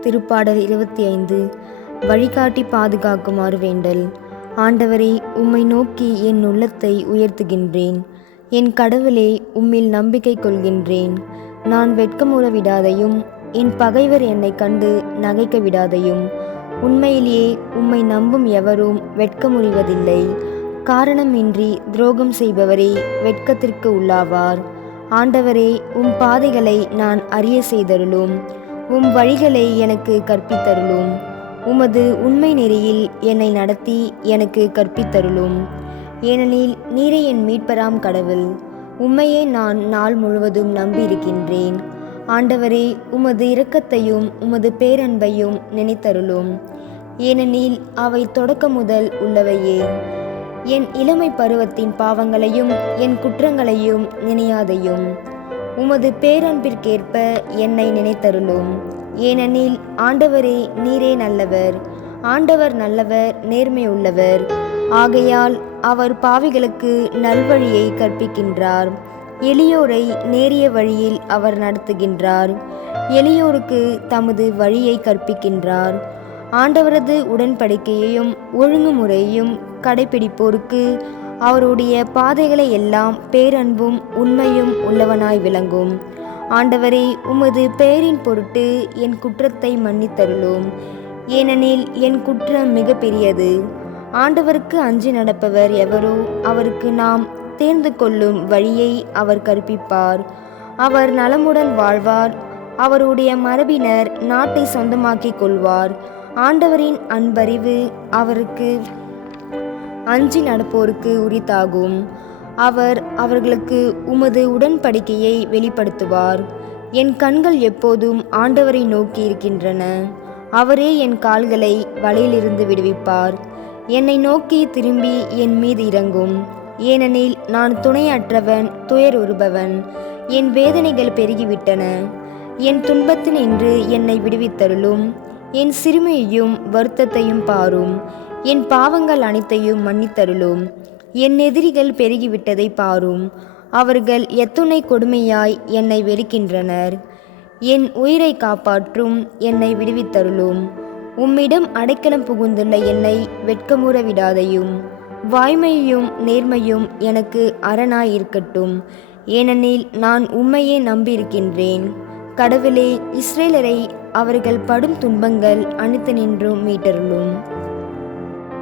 திருப்பாடல் 25. வழிகாட்டி பாதுகாக்குமாறு வேண்டல். ஆண்டவரே, உம்மை நோக்கி என் உள்ளத்தை உயர்த்துகின்றேன். என் கடவுளே, உம்மில் நம்பிக்கை கொள்கின்றேன். நான் வெட்கமுற விடாதையும் என் பகைவர் என்னை கண்டு நகைக்க விடாதையும். உண்மையிலேயே உம்மை நம்பும் எவரும் வெட்கமுறிவதில்லை. காரணமின்றி துரோகம் செய்பவரே வெட்கத்திற்கு உள்ளாவார். ஆண்டவரே, உம் பாதைகளை நான் அறிய செய்தருளும். உம் வழிகளை எனக்கு கற்பித்தருளும். உமது உண்மை நெறியில் என்னை நடத்தி எனக்கு கற்பித்தருளும். ஏனெனில் நீரே என் மீட்பராம் கடவுள். உம்மையே நான் நாள் முழுவதும் நம்பியிருக்கின்றேன். ஆண்டவரே, உமது இரக்கத்தையும் உமது பேரன்பையும் நினைத்தருளும். ஏனெனில் அவை தொடக்க முதல் உள்ளவையே. என் இளமை பருவத்தின் பாவங்களையும் என் குற்றங்களையும் நினையாதையும். உமது பேரன்பிற்கேற்ப என்னை நினைத்தருளும். ஏனெனில் ஆண்டவரே, நீரே நல்லவர். ஆண்டவர் நல்லவர், நேர்மையுள்ளவர். ஆகையால் அவர் பாவிகளுக்கு நல்வழியை கற்பிக்கின்றார். எளியோரை நேரிய வழியில் அவர் நடத்துகின்றார். எளியோருக்கு தமது வழியை கற்பிக்கின்றார். ஆண்டவரது உடன்படிக்கையையும் ஒழுங்குமுறையையும் கடைப்பிடிப்போருக்கு அவருடைய பாதைகளை எல்லாம் பேரன்பும் உண்மையும் உள்ளவனாய் விளங்கும். ஆண்டவரே, உமது பெயரின் பொருட்டு என் குற்றத்தை மன்னித்தருளும். ஏனெனில் என் குற்றம் மிக பெரியது. ஆண்டவருக்கு அஞ்சி நடப்பவர் எவரோ அவருக்கு நாம் தேர்ந்து கொள்ளும் வழியை அவர் கற்பிப்பார். அவர் நலமுடன் வாழ்வார். அவருடைய மரபினர் நாட்டை சொந்தமாக்கிக் கொள்வார். ஆண்டவரின் அன்பறிவு அவருக்கு அஞ்சி நடப்போருக்கு உரித்தாகும். அவர் அவர்களுக்கு உமது உடன்படிக்கையை வெளிப்படுத்துவார். என் கண்கள் எப்போதும் ஆண்டவரை நோக்கி இருக்கின்றன. அவரே என் கால்களை வலையிலிருந்து விடுவிப்பார். என்னை நோக்கி திரும்பி என் மீது இறங்கும். ஏனெனில் நான் துணையற்றவன், துயருறுபவன். என் வேதனைகள் பெருகிவிட்டன. என் துன்பத்தினின்று என்னை விடுவித்தருளும். என் சிறுமையையும் வருத்தத்தையும் பாரும். என் பாவங்கள் அனைத்தையும் மன்னித்தருளும். என் எதிரிகள் பெருகிவிட்டதை பாரும். அவர்கள் எத்துணை கொடுமையாய் என்னை வெறுக்கின்றனர். என் உயிரை காப்பாற்றும். என்னை விடுவித்தருளும். உம்மிடம் அடைக்கலம் புகுந்துள்ள என்னை வெட்கமுற விடாதையும். வாய்மையும் நேர்மையும் எனக்கு அரணாய் இருக்கட்டும். ஏனெனில் நான் உம்மையே நம்பியிருக்கின்றேன். கடவுளே, இஸ்ரேலரை அவர்கள் படும் துன்பங்கள் அனைத்து நின்றும் மீட்டருளும்.